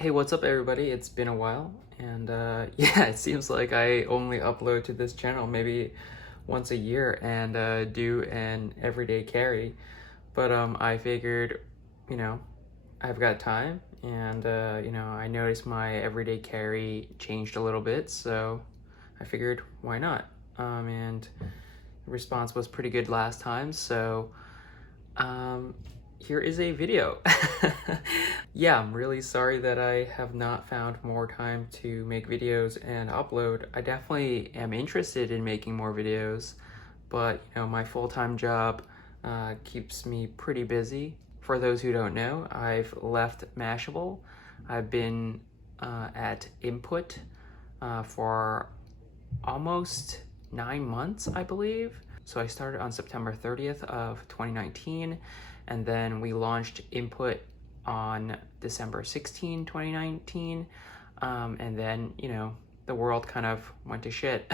Hey, what's up everybody? It's been a while and yeah, it seems like I only upload to this channel maybe once a year and do an everyday carry. But I figured, you know, I've got time and I noticed my everyday carry changed a little bit, so I figured why not? And the response was pretty good last time, so here is a video. Yeah, I'm really sorry that I have not found more time to make videos and upload. I definitely am interested in making more videos, but my full-time job keeps me pretty busy. For those who don't know, I've left Mashable. I've been at Input for almost 9 months, I believe. So I started on September 30th of 2019, and then we launched Input on December 16, 2019. And then, the world kind of went to shit.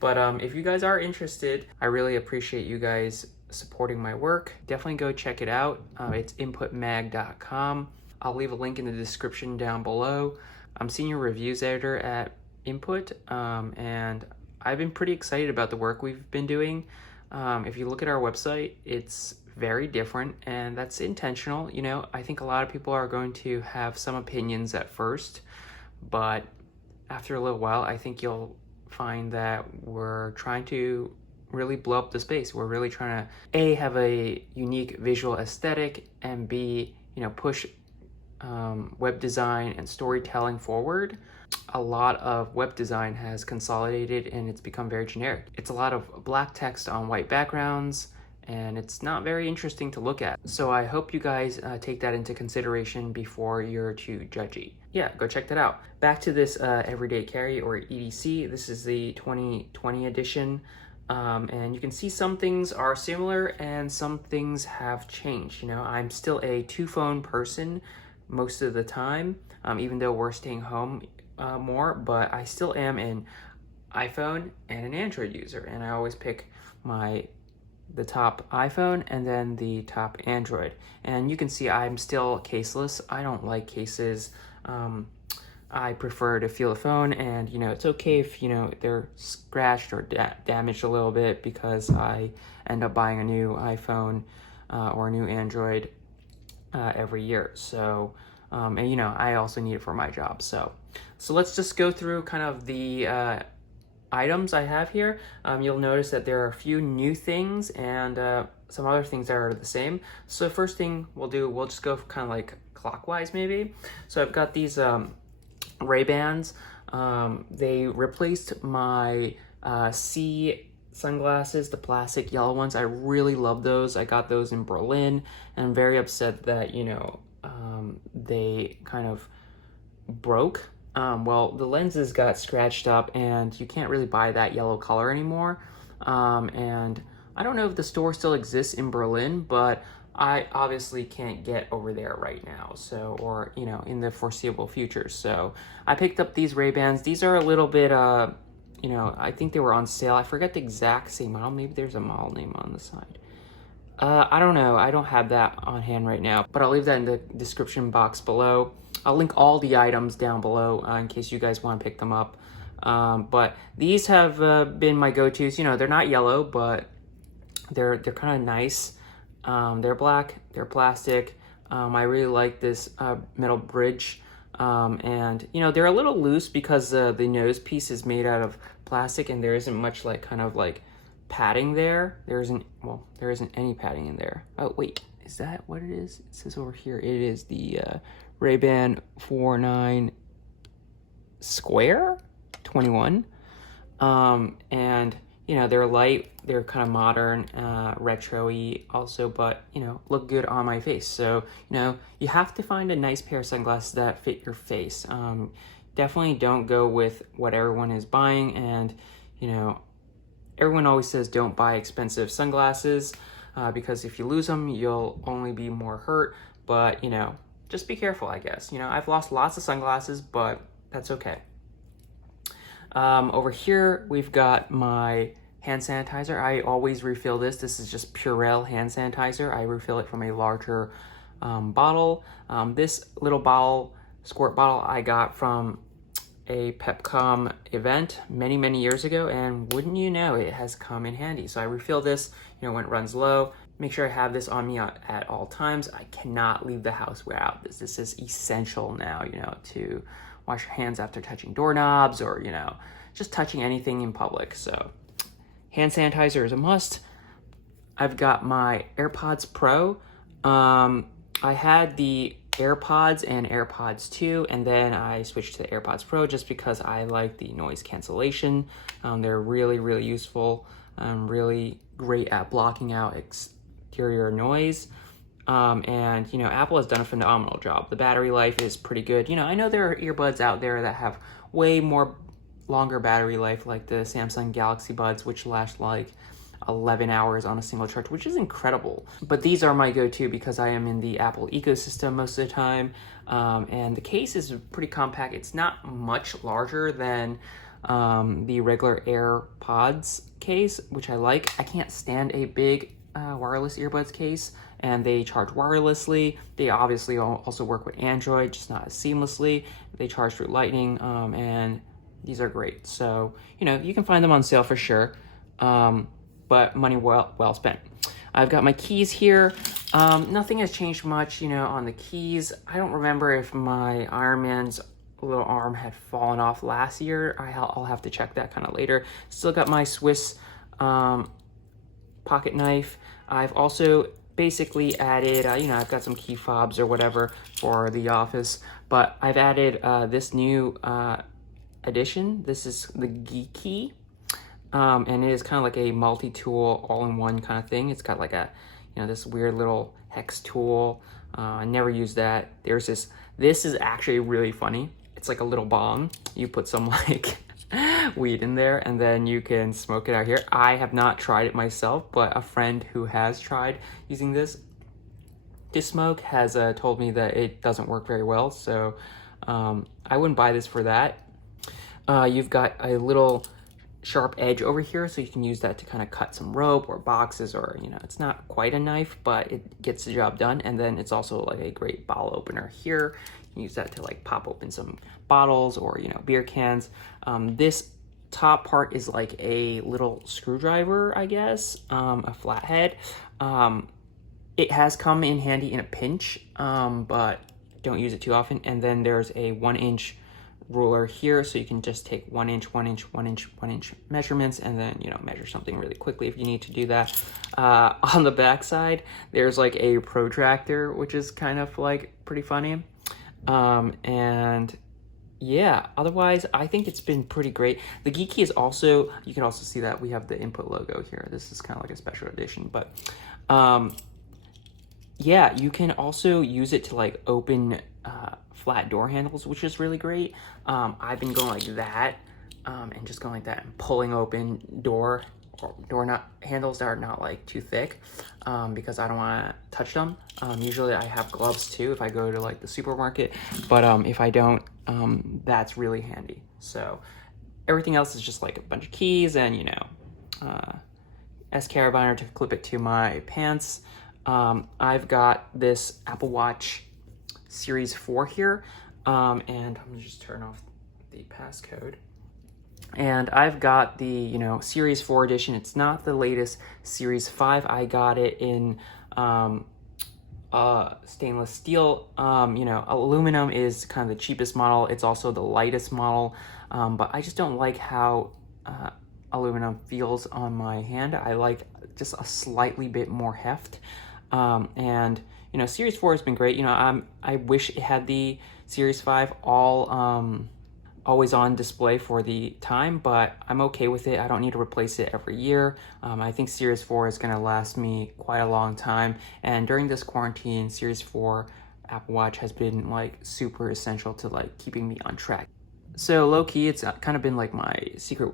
But if you guys are interested, I really appreciate you guys supporting my work. Definitely go check it out. It's inputmag.com. I'll leave a link in the description down below. I'm senior reviews editor at Input, and I've been pretty excited about the work we've been doing. If you look at our website, it's very different, and that's intentional. I think a lot of people are going to have some opinions at first, but after a little while, I think you'll find that we're trying to really blow up the space. We're really trying to A, have a unique visual aesthetic, and B, push web design and storytelling forward. A lot of web design has consolidated and it's become very generic. It's a lot of black text on white backgrounds, and it's not very interesting to look at. So I hope you guys take that into consideration before you're too judgy. Yeah, go check that out. Back to this everyday carry, or EDC. This is the 2020 edition. And you can see some things are similar and some things have changed. I'm still a 2-phone person most of the time, even though we're staying home more, but I still am an iPhone and an Android user, and I always pick the top iPhone and then the top Android. And you can see I'm still caseless. I don't like cases. I prefer to feel the phone, and it's okay if they're scratched or damaged a little bit, because I end up buying a new iPhone or a new Android every year. So and I also need it for my job. So let's just go through kind of the items I have here. You'll notice that there are a few new things and some other things that are the same. So first thing we'll just go kind of like clockwise maybe. So I've got these Ray-Bans. They replaced my C sunglasses, the plastic yellow ones. I really love those. I got those in Berlin, and I'm very upset that they kind of broke. Well, the lenses got scratched up, and you can't really buy that yellow color anymore. And I don't know if the store still exists in Berlin, but I obviously can't get over there right now, or in the foreseeable future. So I picked up these Ray-Bans. These are a little bit I think they were on sale. I forget the exact same model. Maybe there's a model name on the side. I don't know. I don't have that on hand right now, but I'll leave that in the description box below. I'll link all the items down below in case you guys want to pick them up. But these have been my go-tos. They're not yellow, but they're kind of nice. They're black, they're plastic. I really like this metal bridge. And they're a little loose because the nose piece is made out of plastic, and there isn't much padding there. There isn't any padding in there. Oh wait, is that what it is? It says over here it is the Ray-Ban 49 Square 21. And they're light, they're kind of modern, retro-y also, but look good on my face. So you have to find a nice pair of sunglasses that fit your face. Definitely don't go with what everyone is buying, and everyone always says don't buy expensive sunglasses because if you lose them, you'll only be more hurt. But just be careful, I guess. I've lost lots of sunglasses, but that's okay. Over here, we've got my hand sanitizer. I always refill this. This is just Purell hand sanitizer. I refill it from a larger bottle. This little bottle squirt bottle I got from a Pepcom event many years ago, and wouldn't you know, it has come in handy. So I refill this, when it runs low. Make sure I have this on me at all times. I cannot leave the house without this. This is essential now, to wash your hands after touching doorknobs or, just touching anything in public. So hand sanitizer is a must. I've got my AirPods Pro. I had the AirPods and AirPods 2, and then I switched to the AirPods Pro just because I like the noise cancellation. They're really useful, really great at blocking out exterior noise. And Apple has done a phenomenal job. The battery life is pretty good. I know there are earbuds out there that have way more longer battery life, like the Samsung Galaxy Buds, which last like 11 hours on a single charge, which is incredible. But these are my go-to because I am in the Apple ecosystem most of the time. And the case is pretty compact. It's not much larger than the regular AirPods case, which I like. I can't stand a big wireless earbuds case, and they charge wirelessly. They obviously also work with Android, just not as seamlessly. They charge through Lightning, and these are great. So, you can find them on sale for sure. But money well spent. I've got my keys here. Nothing has changed much, on the keys. I don't remember if my Iron Man's little arm had fallen off last year. I'll have to check that kind of later. Still got my Swiss pocket knife. I've also basically added, I've got some key fobs or whatever for the office, but I've added this new addition. This is the geekey. And it is kind of like a multi-tool, all-in-one kind of thing. It's got like a, this weird little hex tool. I never used that. There's this is actually really funny. It's like a little bomb. You put some like weed in there and then you can smoke it out here. I have not tried it myself, but a friend who has tried using this to smoke has told me that it doesn't work very well. So I wouldn't buy this for that. You've got a little sharp edge over here, so you can use that to kind of cut some rope or boxes, or it's not quite a knife, but it gets the job done. And then it's also like a great bottle opener here. You can use that to like pop open some bottles or beer cans. This top part is like a little screwdriver, I guess, a flathead. It has come in handy in a pinch, but don't use it too often. And then there's a 1-inch ruler here, so you can just take 1 inch, 1 inch, 1 inch, 1 inch measurements, and then measure something really quickly if you need to do that. On the back side, there's like a protractor, which is kind of like pretty funny. And yeah, otherwise I think it's been pretty great. The geekey is also, you can also see that we have the input logo here. This is kind of like a special edition, but yeah, you can also use it to like open flat door handles, which is really great. I've been going like that, and just going like that and pulling open door handles that are not like too thick, because I don't want to touch them. Usually I have gloves too if I go to like the supermarket, but if I don't, that's really handy. So everything else is just like a bunch of keys and S carabiner to clip it to my pants. I've got this Apple Watch Series 4 here, and I'm gonna just turn off the passcode. And I've got the Series 4 edition. It's not the latest Series 5. I got it in stainless steel. Aluminum is kind of the cheapest model. It's also the lightest model, but I just don't like how aluminum feels on my hand. I like just a slightly bit more heft. And Series 4 has been great. I wish it had the Series 5 always on display for the time, but I'm okay with it. I don't need to replace it every year. I think Series 4 is going to last me quite a long time. And during this quarantine, Series 4 Apple Watch has been like super essential to like keeping me on track. So low key, it's kind of been like my secret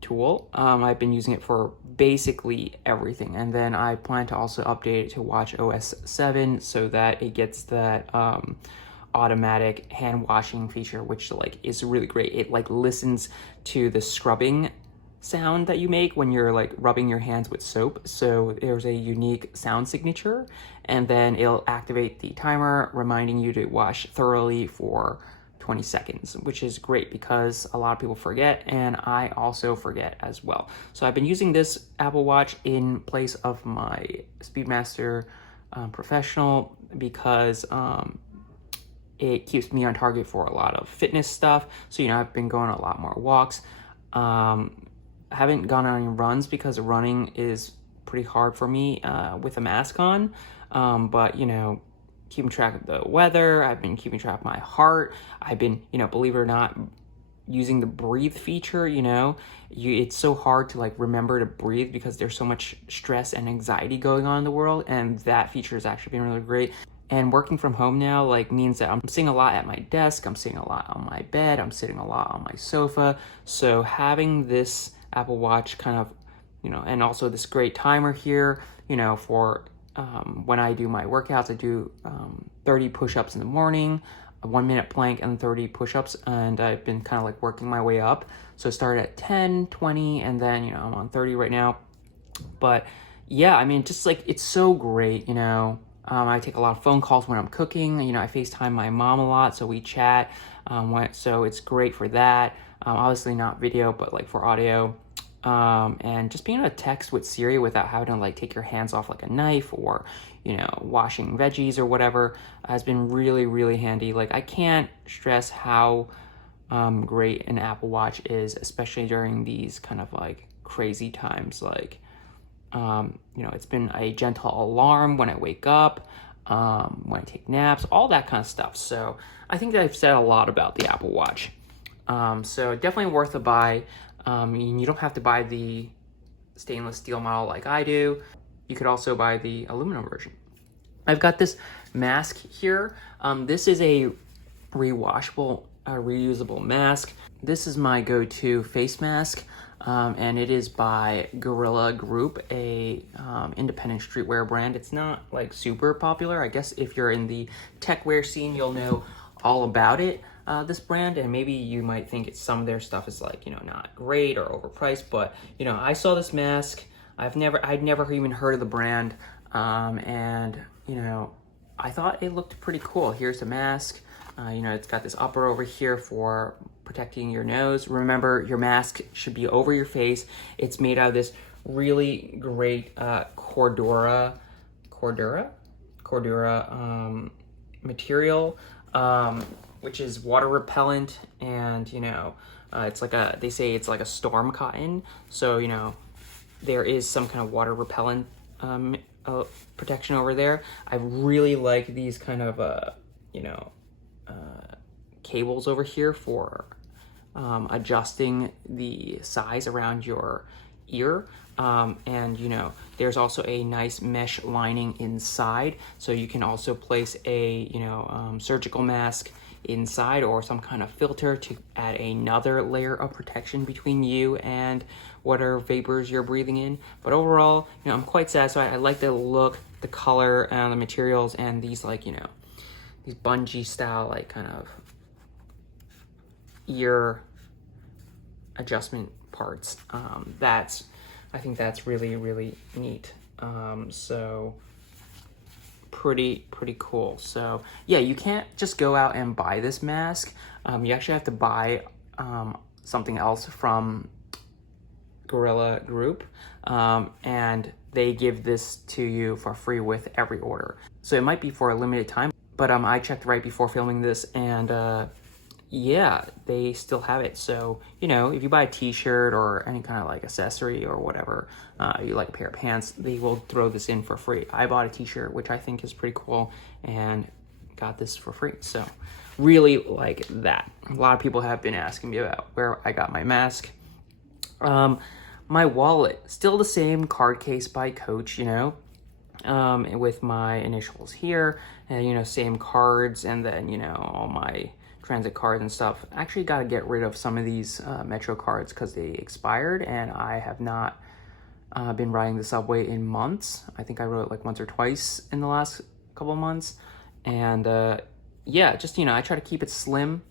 tool. I've been using it for basically everything, and then I plan to also update it to watch OS 7 so that it gets that automatic hand washing feature, which like is really great. It like listens to the scrubbing sound that you make when you're like rubbing your hands with soap. So there's a unique sound signature, and then it'll activate the timer reminding you to wash thoroughly for 20 seconds, which is great because a lot of people forget, and I also forget as well. So I've been using this Apple Watch in place of my Speedmaster Professional because it keeps me on target for a lot of fitness stuff. So, I've been going on a lot more walks. I haven't gone on any runs because running is pretty hard for me with a mask on. But, keeping track of the weather. I've been keeping track of my heart. I've been, believe it or not, using the breathe feature. It's so hard to like remember to breathe because there's so much stress and anxiety going on in the world, and that feature has actually been really great. And working from home now like means that I'm sitting a lot at my desk, I'm sitting a lot on my bed, I'm sitting a lot on my sofa. So having this Apple Watch kind of, and also this great timer here, for when I do my workouts. I do 30 push-ups in the morning, a 1-minute plank, and 30 push-ups, and I've been kind of like working my way up. So I started at 10, 20, and then, I'm on 30 right now. But yeah, I mean, just like, it's so great, I take a lot of phone calls when I'm cooking. I FaceTime my mom a lot, so we chat. So it's great for that. Obviously not video, but like for audio. And just being able to text with Siri without having to like take your hands off like a knife or, washing veggies or whatever has been really, really handy. Like I can't stress how great an Apple Watch is, especially during these kind of like crazy times. Like, it's been a gentle alarm when I wake up, when I take naps, all that kind of stuff. So I think that I've said a lot about the Apple Watch. So definitely worth a buy. You don't have to buy the stainless steel model like I do. You could also buy the aluminum version. I've got this mask here. This is a rewashable, reusable mask. This is my go-to face mask. And it is by Gorilla Group, a independent streetwear brand. It's not like super popular. I guess if you're in the tech wear scene, you'll know all about it, this brand, and maybe you might think some of their stuff is like, not great or overpriced, but, I saw this mask. I'd never even heard of the brand, and, I thought it looked pretty cool. Here's the mask. It's got this upper over here for protecting your nose. Remember, your mask should be over your face. It's made out of this really great Cordura material, which is water repellent, and it's like they say it's like a storm cotton. So there is some kind of water repellent protection over there. I really like these kind of cables over here for adjusting the size around your ear, and there's also a nice mesh lining inside, so you can also place a surgical mask inside or some kind of filter to add another layer of protection between you and whatever vapors you're breathing in. But overall, I'm quite satisfied. I like the look, the color, and the materials, and these like these bungee style like kind of ear adjustment parts. I think that's really, really neat. So pretty cool. So yeah, you can't just go out and buy this mask. You actually have to buy something else from Gorilla Group, and they give this to you for free with every order. So it might be for a limited time, but I checked right before filming this, and yeah, they still have it. So, if you buy a t-shirt or any kind of like accessory or whatever, you like a pair of pants, they will throw this in for free. I bought a t-shirt, which I think is pretty cool, and got this for free. So really like that. A lot of people have been asking me about where I got my mask. My wallet, still the same card case by Coach, with my initials here, and, same cards, and then, all my transit cards and stuff. I actually got to get rid of some of these Metro cards because they expired, and I have not been riding the subway in months. I think I rode it like once or twice in the last couple of months, and yeah, just I try to keep it slim,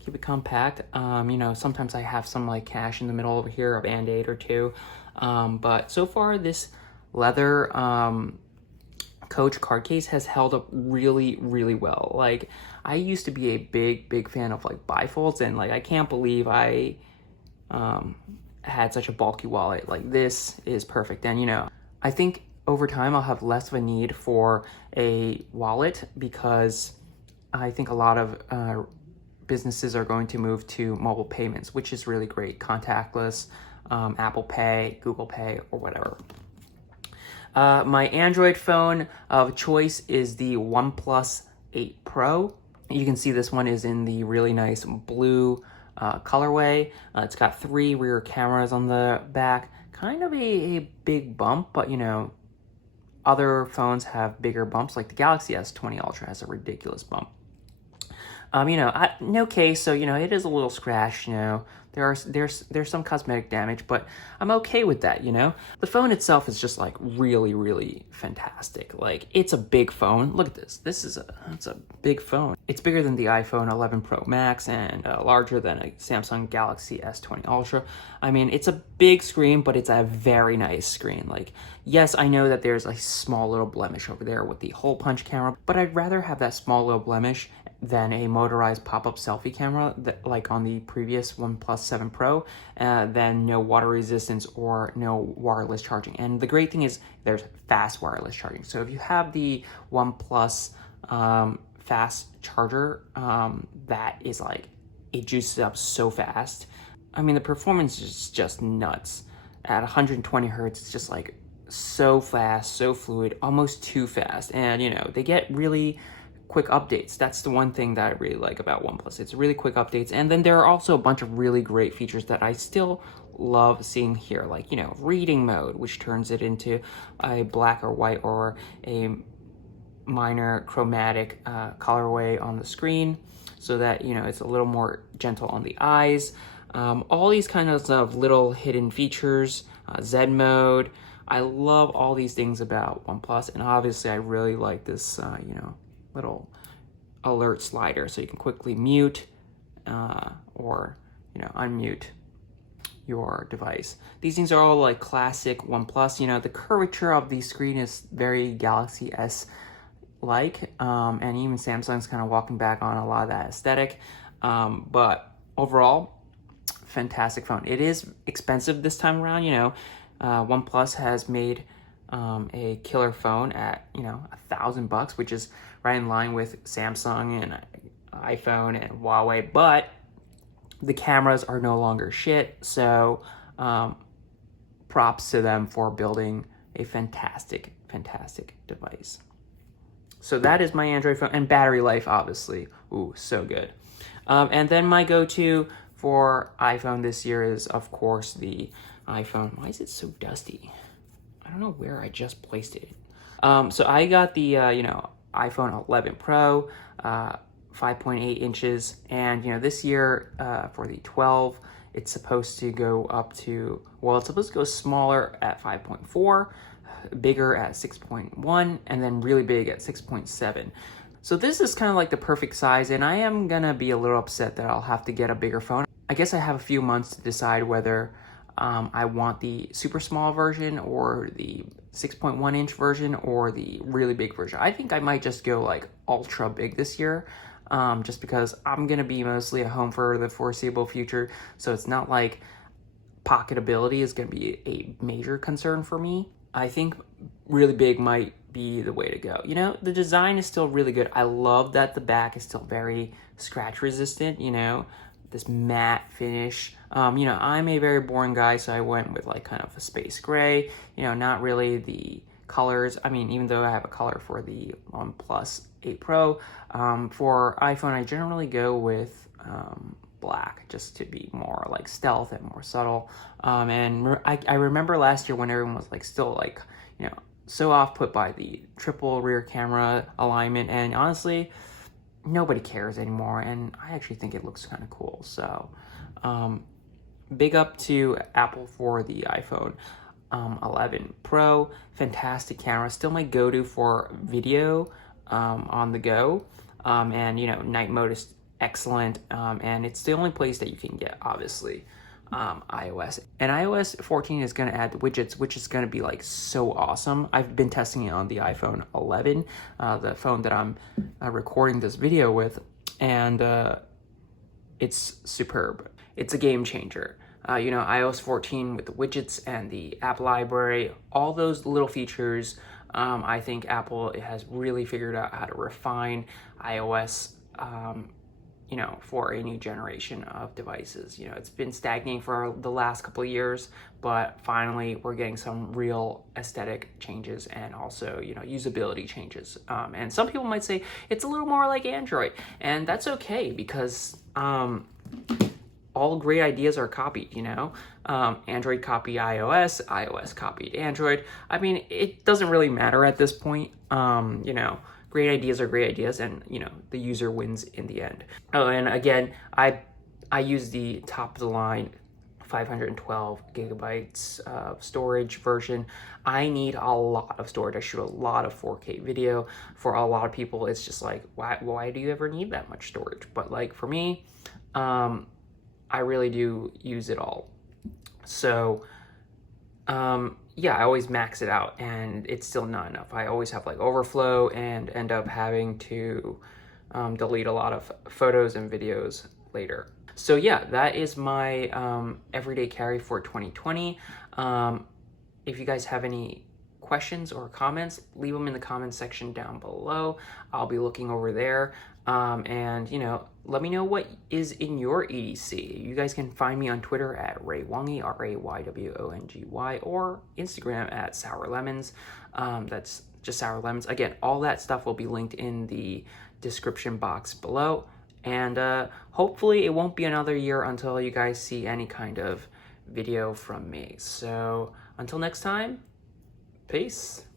keep it compact. You know, sometimes I have some like cash in the middle over here, a Band-Aid or two. But so far this leather Coach card case has held up really, really well. Like, I used to be a big fan of like bifolds, and like I can't believe I had such a bulky wallet. Like, this is perfect. And you know, I think over time I'll have less of a need for a wallet, because I think a lot of businesses are going to move to mobile payments, which is really great. Contactless, Apple Pay, Google Pay, or whatever. My Android phone of choice is the OnePlus 8 Pro. You can see this one is in the really nice blue colorway. It's got 3 rear cameras on the back. Kind of a big bump, but you know, other phones have bigger bumps, like the Galaxy S20 Ultra has a ridiculous bump. You know, no case, so you know, it is a little scratched, you know. There's some cosmetic damage, but I'm okay with that, you know. The phone itself is just like really fantastic. Like, it's a big phone. Look at this. It's a big phone. It's bigger than the iPhone 11 Pro Max and larger than a Samsung Galaxy S20 Ultra. I mean, it's a big screen, but it's a very nice screen. Like, yes, I know that there's a small little blemish over there with the hole punch camera, but I'd rather have that small little blemish than a motorized pop-up selfie camera that, like on the previous OnePlus 7 Pro, then no water resistance or no wireless charging. And the great thing is there's fast wireless charging. So if you have the OnePlus fast charger, that is like, it juices up so fast. I mean, the performance is just nuts. At 120 hertz, it's just like so fast, so fluid, almost too fast. And you know, they get really quick updates. That's the one thing that I really like about OnePlus. It's really quick updates. And then there are also a bunch of really great features that I still love seeing here, like, you know, reading mode, which turns it into a black or white or a minor chromatic colorway on the screen, so that, you know, it's a little more gentle on the eyes. All these kinds of little hidden features, Zen mode. I love all these things about OnePlus, and obviously I really like this, you know, little alert slider, so you can quickly mute or, you know, unmute your device. These things are all like classic OnePlus. You know, the curvature of the screen is very Galaxy S like, and even Samsung's kind of walking back on a lot of that aesthetic. But overall, fantastic phone. It is expensive this time around. You know, OnePlus has made a killer phone at, you know, $1,000, which is right in line with Samsung and iPhone and Huawei, but the cameras are no longer shit. So props to them for building a fantastic device. So that is my Android phone, and battery life, obviously, ooh, so good. And then my go-to for iPhone this year is, of course, the iPhone. Why is it so dusty? I don't know where I just placed it. So I got the, you know, iPhone 11 Pro, 5.8 inches. And, you know, this year for the 12, it's supposed to go up to, well, it's supposed to go smaller at 5.4, bigger at 6.1, and then really big at 6.7. So this is kind of like the perfect size, and I am gonna be a little upset that I'll have to get a bigger phone. I guess I have a few months to decide whether I want the super small version or the 6.1 inch version or the really big version. I think I might just go like ultra big this year, just because I'm gonna be mostly at home for the foreseeable future. So it's not like pocketability is gonna be a major concern for me. I think really big might be the way to go. You know, the design is still really good. I love that the back is still very scratch resistant, you know, this matte finish. You know, I'm a very boring guy, so I went with like kind of a space gray, you know, not really the colors. I mean, even though I have a color for the OnePlus 8 Pro, for iPhone, I generally go with black, just to be more like stealth and more subtle. And I remember last year when everyone was like still like, you know, so off put by the triple rear camera alignment, and honestly, nobody cares anymore, and I actually think it looks kind of cool. So big up to Apple for the iPhone 11 Pro. Fantastic camera, still my go-to for video on the go, and you know, night mode is excellent, and it's the only place that you can get, obviously, iOS. And iOS 14 is going to add the widgets, which is going to be like so awesome. I've been testing it on the iPhone 11, the phone that I'm recording this video with, and it's superb. It's a game changer. iOS 14 with the widgets and the app library, all those little features, I think Apple has really figured out how to refine iOS, for a new generation of devices. It's been stagnating for the last couple of years, but finally we're getting some real aesthetic changes and also, usability changes. And some people might say it's a little more like Android, and that's okay because all great ideas are copied, Android copied iOS, iOS copied Android. I mean, it doesn't really matter at this point. Great ideas are great ideas, and the user wins in the end. Oh, and again, I use the top of the line 512 gigabytes of storage version. I need a lot of storage. I shoot a lot of 4K video. For a lot of people, it's just like, why do you ever need that much storage? But like for me, I really do use it all. So yeah, I always max it out and it's still not enough. I always have like overflow and end up having to delete a lot of photos and videos later. So yeah, that is my everyday carry for 2020. If you guys have any questions or comments, leave them in the comment section down below. I'll be looking over there. And let me know what is in your EDC. You guys can find me on Twitter at RayWongy, RayWongy, or Instagram at Sour Lemons. That's just Sour Lemons. Again, all that stuff will be linked in the description box below. And hopefully it won't be another year until you guys see any kind of video from me. So until next time, peace.